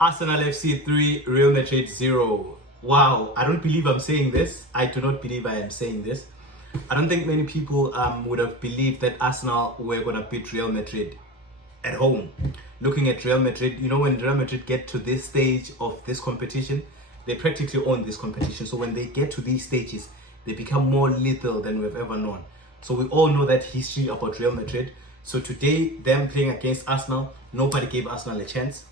Arsenal FC 3, Real Madrid 0. Wow, I don't believe I'm saying this. I do not believe I am saying this. I don't think many people would have believed that Arsenal were going to beat Real Madrid at home. Looking at Real Madrid, you know, when Real Madrid get to this stage of this competition, they practically own this competition. So when they get to these stages, they become more lethal than we've ever known. So we all know that history about Real Madrid. So today, them playing against Arsenal, nobody gave Arsenal a chance.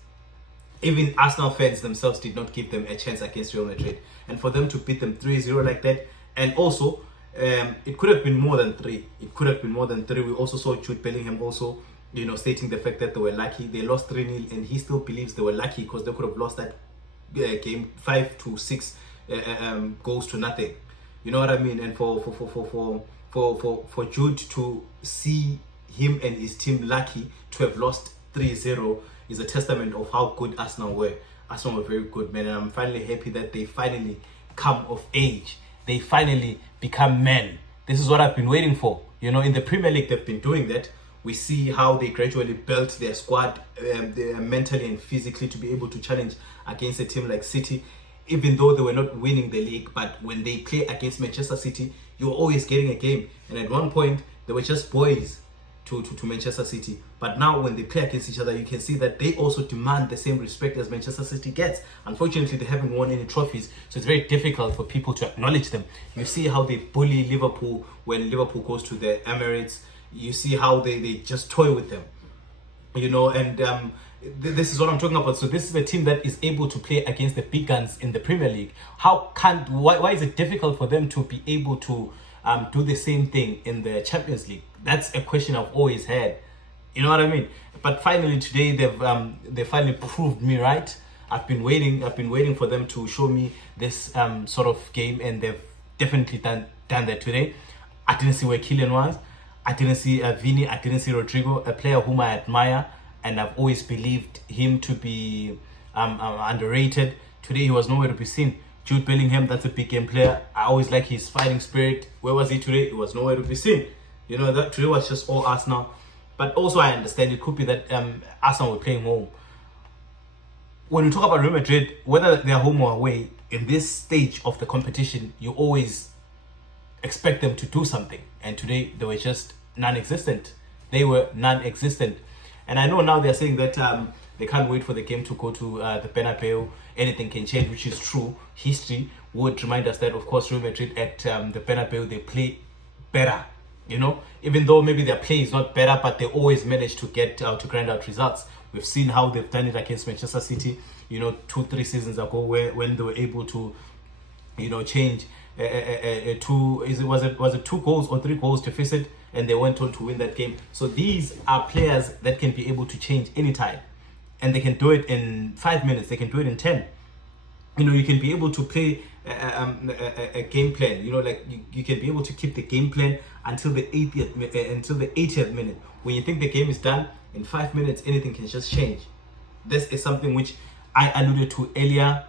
Even Arsenal fans themselves did not give them a chance against Real Madrid. And for them to beat them 3-0 like that, and also, it could have been more than 3. It could have been more than 3. We also saw Jude Bellingham also, you know, stating the fact that they were lucky. They lost 3-0, and he still believes they were lucky because they could have lost that game 5-6 goals to nothing. You know what I mean? And for Jude to see him and his team lucky to have lost 3-0 is a testament of how good Arsenal were. Arsenal were very good, man, and I'm finally happy that they finally come of age. They finally become men. This is what I've been waiting for. You know, in the Premier League, they've been doing that. We see how they gradually built their squad mentally and physically to be able to challenge against a team like City, even though they were not winning the league. But when they play against Manchester City, you're always getting a game. And at one point, they were just boys to Manchester City. But now when they play against each other, you can see that they also demand the same respect as Manchester City gets. Unfortunately, they haven't won any trophies, so it's very difficult for people to acknowledge them. You see how they bully Liverpool when Liverpool goes to the Emirates. You see how they just toy with them. You know, and this is what I'm talking about. So this is a team that is able to play against the big guns in the Premier League. Why is it difficult for them to be able to do the same thing in the Champions League? That's a question I've always had. You know what I mean? But finally today they finally proved me right. I've been waiting for them to show me this sort of game, and they've definitely done that today. I didn't see where Kylian was. I didn't see Vini. I didn't see Rodrigo, a player whom I admire, and I've always believed him to be underrated. Today he was nowhere to be seen. Jude Bellingham, that's a big game player. I always like his fighting spirit. Where was he today? He was nowhere to be seen. You know, that today was just all Arsenal. But also I understand it could be that Arsenal were playing home. When we talk about Real Madrid, whether they're home or away, in this stage of the competition, you always expect them to do something. And today they were just non-existent. They were non-existent. And I know now they're saying that they can't wait for the game to go to the Bernabeu. Anything can change, which is true. History would remind us that, of course, Real Madrid at the Bernabeu, they play better. You know, even though maybe their play is not better, but they always manage to get to grind out results. We've seen how they've done it against Manchester City, you know, 2-3 seasons ago, when they were able to, you know, change was it 2 goals or 3 goals deficit, and they went on to win that game. So these are players that can be able to change anytime, and they can do it in 5 minutes. They can do it in 10. You know, you can be able to play a game plan. You know, like you can be able to keep the game plan until the 80th minute. When you think the game is done, in 5 minutes, anything can just change. This is something which I alluded to earlier.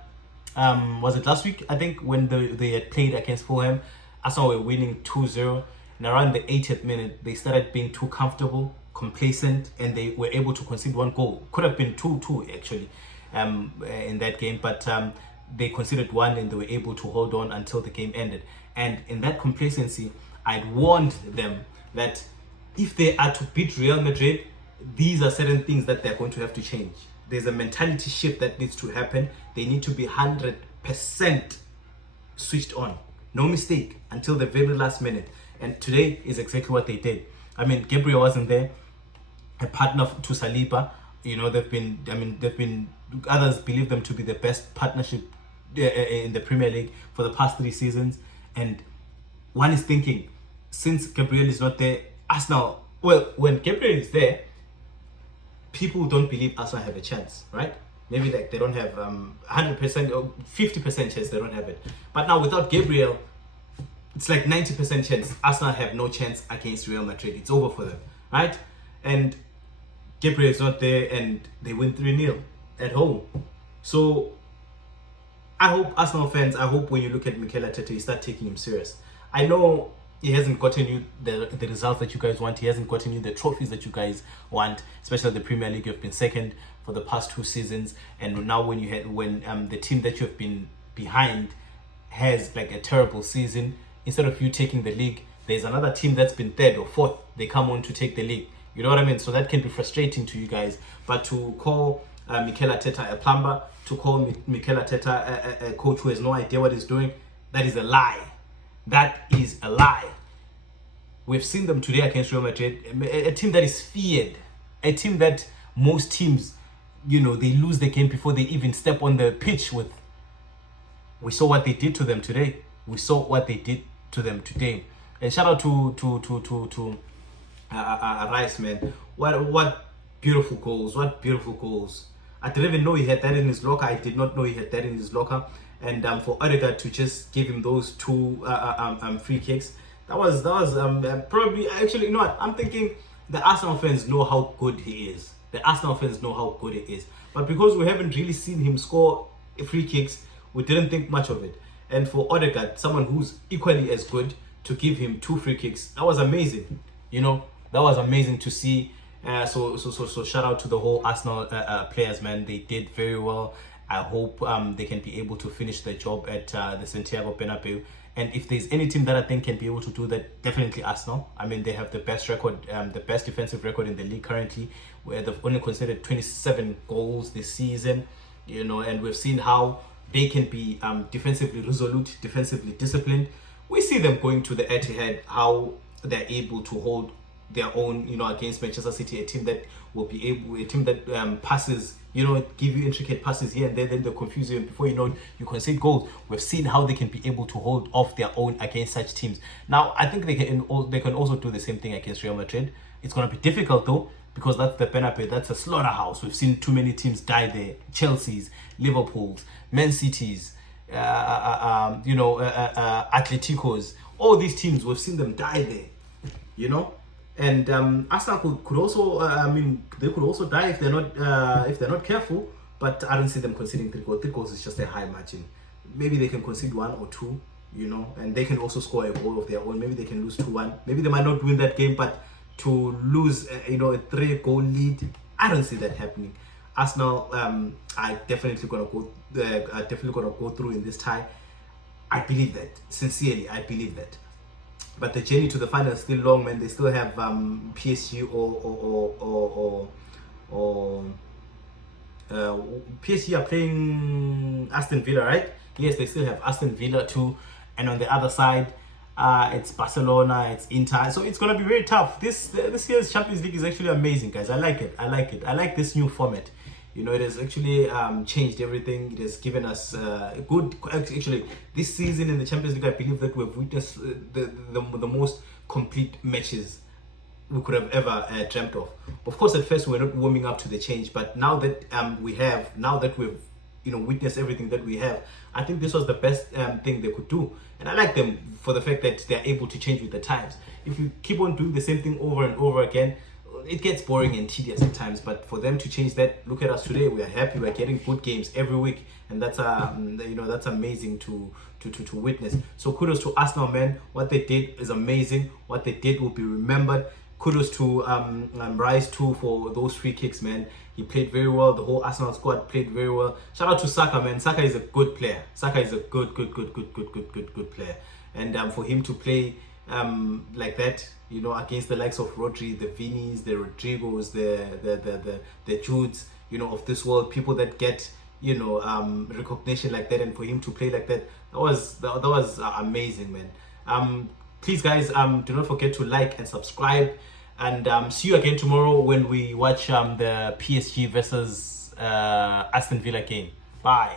Was it last week? I think when they had played against Fulham, Arsenal were winning 2-0. And around the 80th minute, they started being too comfortable, complacent, and they were able to concede 1 goal. Could have been 2-2 actually in that game, but they conceded 1 and they were able to hold on until the game ended. And in that complacency, I'd warned them that if they are to beat Real Madrid, these are certain things that they're going to have to change. There's a mentality shift that needs to happen. They need to be 100% switched on. No mistake until the very last minute. And today is exactly what they did. I mean, Gabriel wasn't there, a partner to Saliba. You know, others believe them to be the best partnership in the Premier League for the past 3 seasons. And one is thinking, since Gabriel is not there, Arsenal, well, when Gabriel is there, people don't believe Arsenal have a chance, right? Maybe like they don't have 100% or 50% chance they don't have it. But now without Gabriel, it's like 90% chance Arsenal have no chance against Real Madrid. It's over for them, right? And Gabriel is not there, and they win 3-0 at home. So I hope Arsenal fans, I hope when you look at Mikel Arteta, you start taking him serious. I know he hasn't gotten you the results that you guys want. He hasn't gotten you the trophies that you guys want, especially the Premier League. You've been second for the past 2 seasons, and now when the team that you've been behind has like a terrible season, instead of you taking the league, there's another team that's been third or fourth, they come on to take the league. You know what I mean? So that can be frustrating to you guys. But to call Mikel Arteta a plumber, to call Mikel Arteta a coach who has no idea what he's doing, that is a lie. That is a lie. We've seen them today against Real Madrid, a team that is feared, a team that most teams, they lose the game before they even step on the pitch with. We saw what they did to them today. And shout out to Rice, man. What beautiful goals. I didn't even know he had that in his locker. I did not know he had that in his locker. And for Odegaard to just give him those 2 free kicks, that was probably, actually, you know what? I'm thinking the Arsenal fans know how good he is. But because we haven't really seen him score free kicks, we didn't think much of it. And for Odegaard, someone who's equally as good, to give him 2 free kicks, that was amazing. That was amazing to see. So shout out to the whole Arsenal players, man. They did very well. I hope they can be able to finish the job at the Santiago Bernabeu. And if there's any team that I think can be able to do that, definitely Arsenal. I mean, they have the best record, the best defensive record in the league currently, where they've only conceded 27 goals this season. And we've seen how they can be defensively resolute, defensively disciplined. We see them going to the Etihad, how they're able to hold their own, against Manchester City, a team that passes, give you intricate passes here and there, then they confuse you, and before you know it, you concede goals. We've seen how they can be able to hold off their own against such teams. Now, I think they can also do the same thing against Real Madrid. It's going to be difficult though, because that's the Bernabeu, that's a slaughterhouse. We've seen too many teams die there. Chelsea's, Liverpool's, Man City's, Atletico's, all these teams, we've seen them die there, and Arsenal could also, they could also die if they're not careful. But I don't see them conceding 3 goals. 3 goals is just a high margin. Maybe they can concede 1 or 2, and they can also score a goal of their own. Maybe they can lose 2-1. Maybe they might not win that game, but to lose, a 3-goal lead, I don't see that happening. Arsenal, are definitely gonna go through in this tie. I believe that. Sincerely, I believe that. But the journey to the final is still long, man. They still have PSG or PSG are playing Aston Villa, right? Yes, they still have Aston Villa too. And on the other side, it's Barcelona, it's Inter. So it's gonna be very tough. This year's Champions League is actually amazing, guys. I like it. I like this new format. It has actually changed everything. It has given us actually, this season in the Champions League, I believe that we've witnessed the most complete matches we could have ever dreamt of. Of course, at first we were not warming up to the change, but now that we've witnessed everything that we have, I think this was the best thing they could do. And I like them for the fact that they're able to change with the times. If you keep on doing the same thing over and over again, it gets boring and tedious at times. But for them to change that, look at us today. We are happy. We're getting good games every week, and that's that's amazing to witness. So kudos to Arsenal, man. What they did is amazing. What they did will be remembered. Kudos to Rice too for those free kicks, man. He played very well. The whole Arsenal squad played very well. Shout out to Saka, man. Saka is a good player. Saka is a good player. And for him to play like that, against the likes of Rodri, the Vinis, the Rodrigos, the Judes, of this world, people that get recognition like that, and for him to play like that, that was amazing, man. Please, guys, do not forget to like and subscribe, and see you again tomorrow when we watch the PSG versus Aston Villa game. Bye.